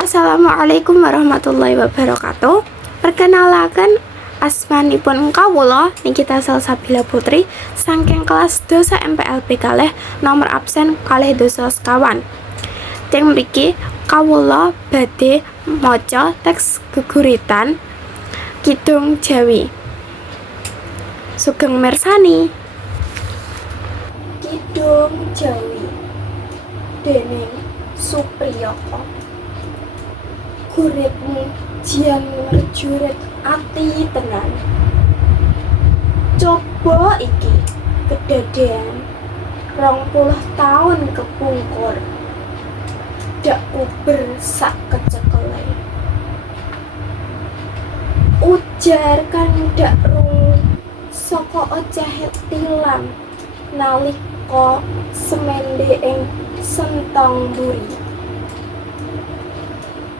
Assalamualaikum warahmatullahi wabarakatuh. Perkenalkan asmanipun kawula Nikita Salsabila Putri saking kelas dosa MPLB kalih nomor absen kalih dosa sekawan. Teng mriki kawula badhe maca teks geguritan Kidung Jawi. Sugeng mirsani. Kidung Jawi dening Supriyaka. Kuritmu jian merjurit ati tenan. Coba iki kedadean 20 tahun kepungkur. Dak kuber sak kecekele. Ujar kan dak rung saka ocehe tilang nalika semende ing sentong buri.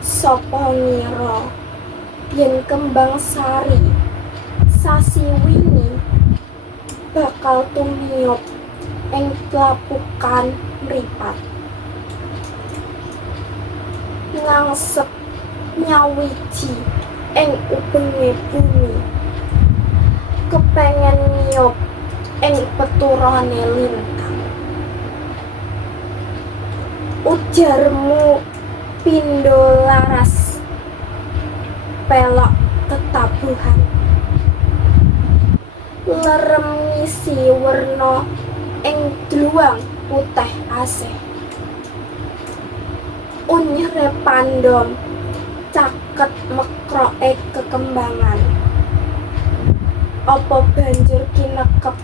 Sapa ngira yen kembang sari sasi wingi bakal tumiup ing plapukan mripat ngangsep nyawiji ing ubenge bumi kepengen niup ing peturane lintang. Ujarmu pindo laras pelok ketabuhan lerem ngisi werna ing dluwang putih asih unyre pandom caket mekroke kekembangan apa banjur kinekep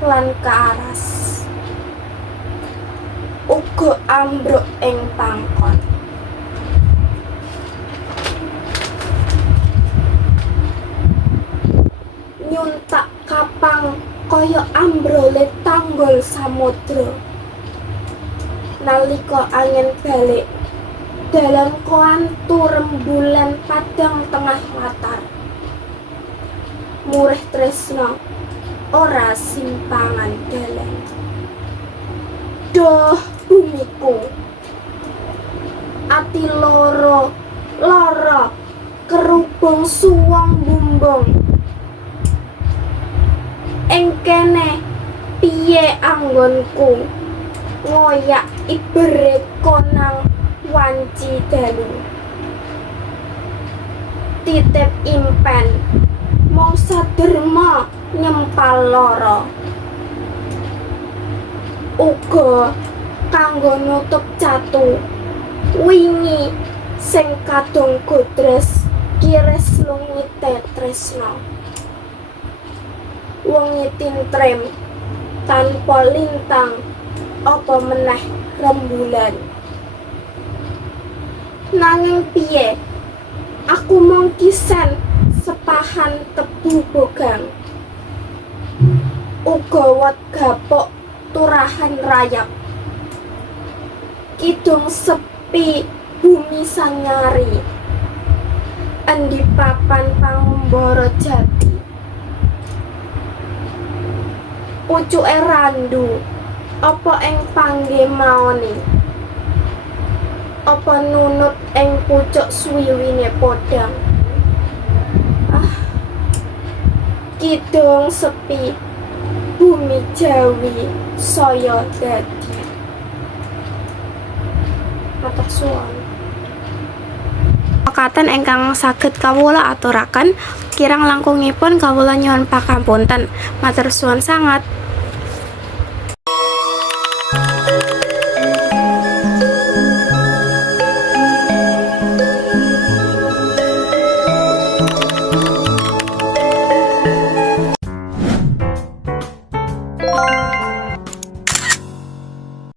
lan kaaras uga ambruk ing pangkon. Nyuntak kapang kaya ambrole tanggul samudra nalika angin balik dalam koantu rembulan padang tengah latar murih tresna ora simpangan dalan. Doh bumiku ati loro kerubung suwong bumbung ing kene piye anggonku ngoyak ibere konang wanci dalu titip impen mangsa derma nyempal lara uga kanggo nutup catu wingi sing kadung godres kires lungite tresna wong tintrem tanpa lintang apa meneh rembulan. Nanging piye aku mung kisen sepahan tebu bogang uga wat gapok turahan rayap kidung sepi bumi sanyari endi papan pangumbara jati pucuke randu apa ing pangge maoni apa nunut ing pucuk swiwine podang. Kidung sepi bumi Jawi saya dadi matur suwun. Mekaten ingkang saged kawula aturaken kirang langkungipun kawula nyuwun pakampunten. Matur suwun sanget.